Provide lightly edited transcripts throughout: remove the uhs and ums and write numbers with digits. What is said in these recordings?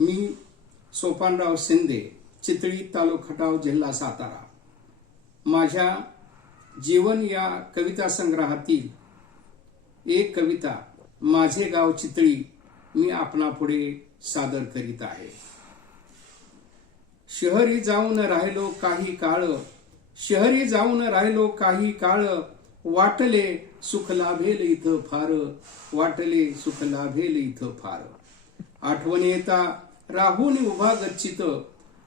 मी सोपानराव शिंदे, चितळी तालुका खटाव, जिल्हा सातारा. माझ्या जीवन या कविता संग्रहातील एक कविता माझे गाव चितळी मी आपणापुढे सादर करीत आहे. शहरी जाऊन राहिलो काही काळ, शहरी जाऊन राहिलो काही काळ, वाटले सुख लाभेल इथं फार, वाटले सुख लाभेल इथं फार. आठवण येता राहुनी उभा गच्चित,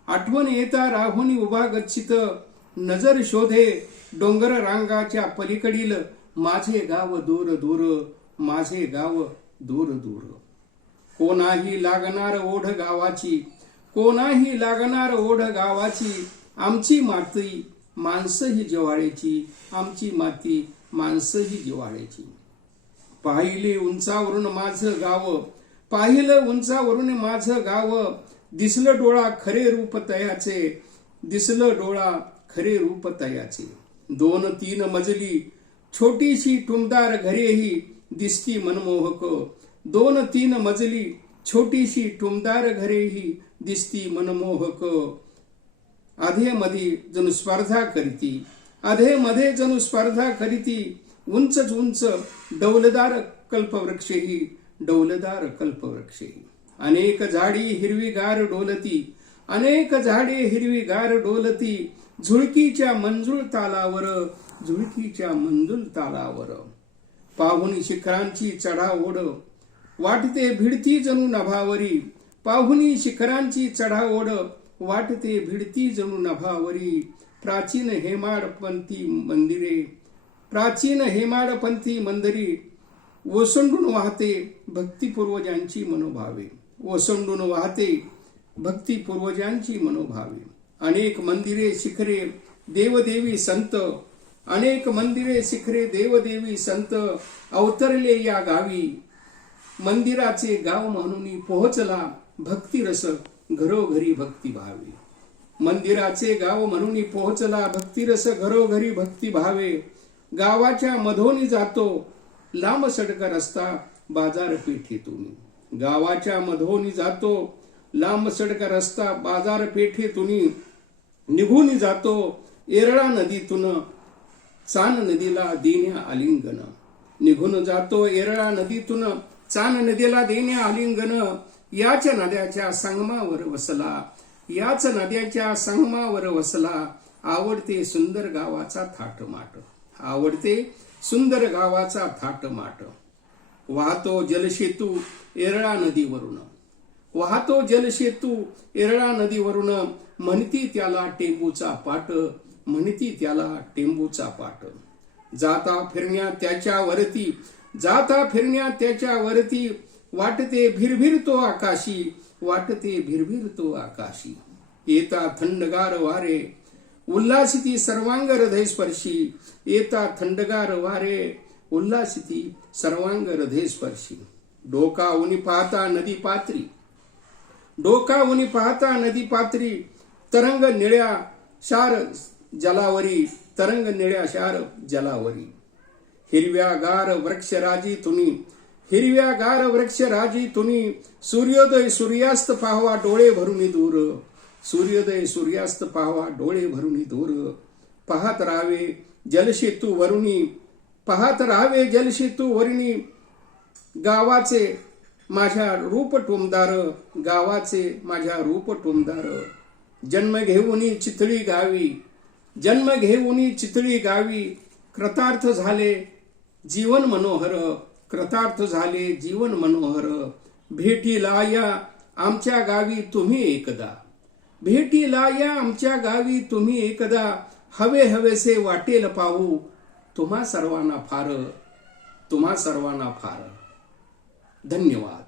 आठवण येता राहुनी उभा गच्चित, नजर शोधे डोंगर रांगाच्या पलीकडील माझे गाव दूर दूर, माझे गाव दूर दूर. कोणाही लागणार ओढ गावाची, कोणाही लागणार ओढ गावाची, आमची माती माणसंही जिव्हाळ्याची, आमची माती माणसंही जिव्हाळ्याची. पाहिले उंचावरून माझं गाव, पाहिलं उंचावरून माझं गाव, दिसलं डोळा खरे रूप तयाचे, दिसलं डोळा खरे रूप तयाचे. 2-3 मजली छोटीशी टुमदार घरेही दिसती मनमोहक, 2-3 मजली छोटीशी टुमदार घरेही दिसती मनमोहक. अधे मध्ये जणू स्पर्धा करीती, अधे मध्ये जणू स्पर्धा करीती, उंच उंच डौलदार कल्पवृक्षही, डौलदार कल्पवृक्षही. अनेक झाडी हिरवीगार डोलती, अनेक झाडे हिरवीगार डोलती, झुळकीच्या मंजूळ तालावर, झुळकीच्या मंजूळ तालावर. पाहुणी शिखरांची चढाओढ, वाटते भिडती जणू नभावरी, पाहुणी शिखरांची चढाओढ, वाटते भिडती जणू नभावरी. प्राचीन हेमाडपंथी मंदिरे, प्राचीन हेमाडपंथी मंदिरे, ओसंडून वाहते भक्ती पूर्वजांची मनोभावे, ओसंडून वाहते भक्ती पूर्वजांची मनोभावे. अनेक मंदिरे शिखरे देवदेवी संत, अनेक मंदिरे शिखरे देवदेवी संत, अवतरले या गावी. मंदिराचे गाव म्हणून पोहोचला भक्तिरस घरोघरी भक्ती भावे, मंदिराचे गाव म्हणून पोहोचला भक्तिरस घरोघरी भक्ती भावे. गावाच्या मधोनी जातो लांब सडक रस्ता बाजारपेठेतून, गावाच्या मधोनी जातो लांब सडक रस्ता बाजारपेठेतून, निघून जातो येरळा नदीतून चान नदीला देण्या आलिंगन, निघून जातो येरळा नदीतून चान नदीला देण्या आलिंगन. याच नद्याच्या संगमावर वसला, याच नद्याच्या संगमावर वसला, आवडते सुंदर गावाचा थाटमाट, आवडते सुंदर गावाचा थाटमाट. वाहतो जलसेतू येरळा नदीवरून, वाहतो जलसेतू येरळा नदीवरून, म्हणती त्याला टेंबूचा पाट, म्हणती त्याला टेंबूचा पाट. जाता फिरण्या त्याच्यावरती, जाता फिरण्या त्याच्यावरती, वाटते भिरभिर तो आकाशी, वाटते भिरभिर तो आकाशी. येता थंडगार वारे उल्हासिती सर्वांग हृदय स्पर्शी, येता थंडगार वारे उल्हासिती सर्वांग हृदय स्पर्शी. डोका उनी पाहता नदी पात्री, डोका उनी पाहता नदी पात्री, तरंग निळ्या शार जलावरी, तरंग निळ्या शार जलावरी. हिरव्यागार वृक्षराजी तुनी, हिरव्यागार वृक्षराजी तुनी, सूर्योदय सूर्यास्त पाहवा डोळे भरून दूर, सूर्योदय सूर्यास्त पाहवा डोळे भरून दूर. पाहत राहावे जलसेतू वरुणी, पाहत राहावे जलसेतू वरुणी, गावाचे माझ्या रूप टुमदार, गावाचे माझ्या रूप टुमदार. जन्म घेऊनी चितळी गावी, जन्म घेऊनी चितळी गावी, कृतार्थ झाले जीवन मनोहर, कृतार्थ झाले जीवन मनोहर. भेटीला या आमच्या गावी तुम्ही एकदा, भेटीला या आमच्या गावी तुम्ही एकदा, हवे हवेसे वाटेल पाहू तुम्हा सर्वांना फार, तुम्हा सर्वांना फार. धन्यवाद.